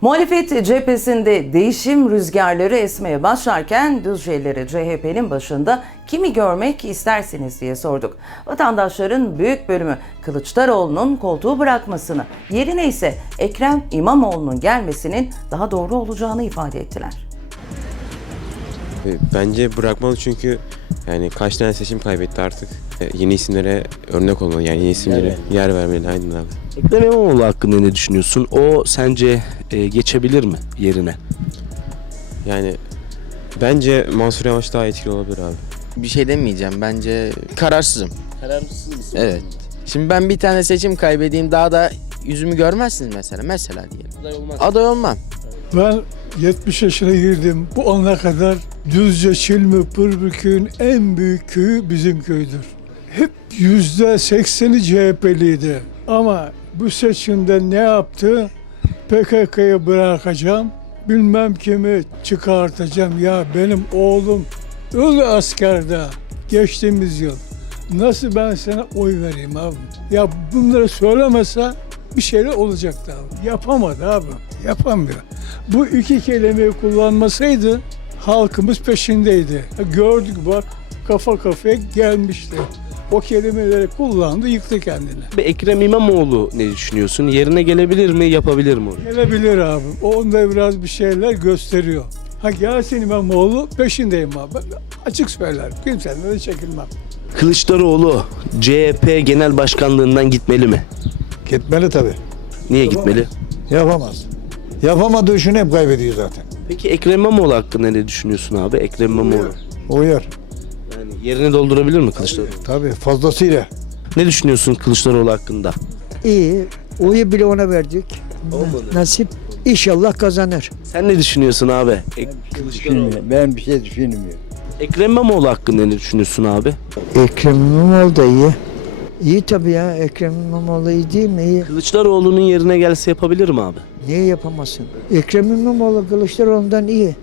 Muhalefet cephesinde değişim rüzgarları esmeye başlarken Düzce'leri CHP'nin başında kimi görmek istersiniz diye sorduk. Vatandaşların büyük bölümü Kılıçdaroğlu'nun koltuğu bırakmasını, yerine ise Ekrem İmamoğlu'nun gelmesinin daha doğru olacağını ifade ettiler. E, Bence bırakmalı çünkü yani kaç tane seçim kaybetti artık. E, Yeni isimlere örnek olmalı yani yeni isimlere yer vermeli aynen abi. Ekrem İmamoğlu hakkında ne düşünüyorsun? O sence e, geçebilir mi yerine? Yani bence Mansur Yavaş daha etkili olabilir abi. Bir şey demeyeceğim. Bence kararsızım. Kararsız mısın? Evet. Şimdi ben bir tane seçim kaybedeyim daha da yüzümü görmezsiniz mesela. Mesela diyelim. Aday olmaz. Aday olmam. Ben 70 yaşına girdim. Bu ana kadar Düzce, Çilmi, Pırbük'ün en büyük köyü bizim köydür. Hep yüzde sekseni CHP'liydi. Ama bu seçimde ne yaptı? PKK'yı bırakacağım, bilmem kimi çıkartacağım. Ya benim oğlum öldü askerde geçtiğimiz yıl. Nasıl ben sana oy vereyim abi? Ya bunları söylemese bir şeyler olacaktı abi. Yapamadı abi. Yapamıyor. Bu iki kelimeyi kullanmasaydı halkımız peşindeydi. Gördük bak kafa kafaya gelmişti. O kelimeleri kullandı yıktı kendini. Ekrem İmamoğlu ne düşünüyorsun? Yerine gelebilir mi, yapabilir mi? Gelebilir abi. O onda biraz bir şeyler gösteriyor. Ha gelsin İmamoğlu peşindeyim abi. Açık söyler. Kimsenin de çekilmem. Kılıçdaroğlu CHP Genel Başkanlığından gitmeli mi? Gitmeli tabii. Niye gitmeli? Yapamaz. Yapamadığı işini hep kaybediyor zaten. Peki Ekrem İmamoğlu hakkında ne düşünüyorsun abi? Ekrem İmamoğlu. Uyar. Yani yerini doldurabilir mi Kılıçdaroğlu? Tabii fazlasıyla. Ne düşünüyorsun Kılıçdaroğlu hakkında? İyi. Oyu bile ona verdik. Olmadı. Nasip inşallah kazanır. Sen ne düşünüyorsun abi? Ek- Kılıçdaroğlu. Ben bir şey düşünmüyorum. Ekrem İmamoğlu hakkında ne düşünüyorsun abi? Ekrem İmamoğlu da iyi. İyi tabii ya. Ekrem İmamoğlu iyi değil mi? İyi. Kılıçdaroğlu'nun yerine gelse yapabilir mi abi? Niye yapamazsın? Ekrem İmamoğlu Kılıçdaroğlu'ndan iyi.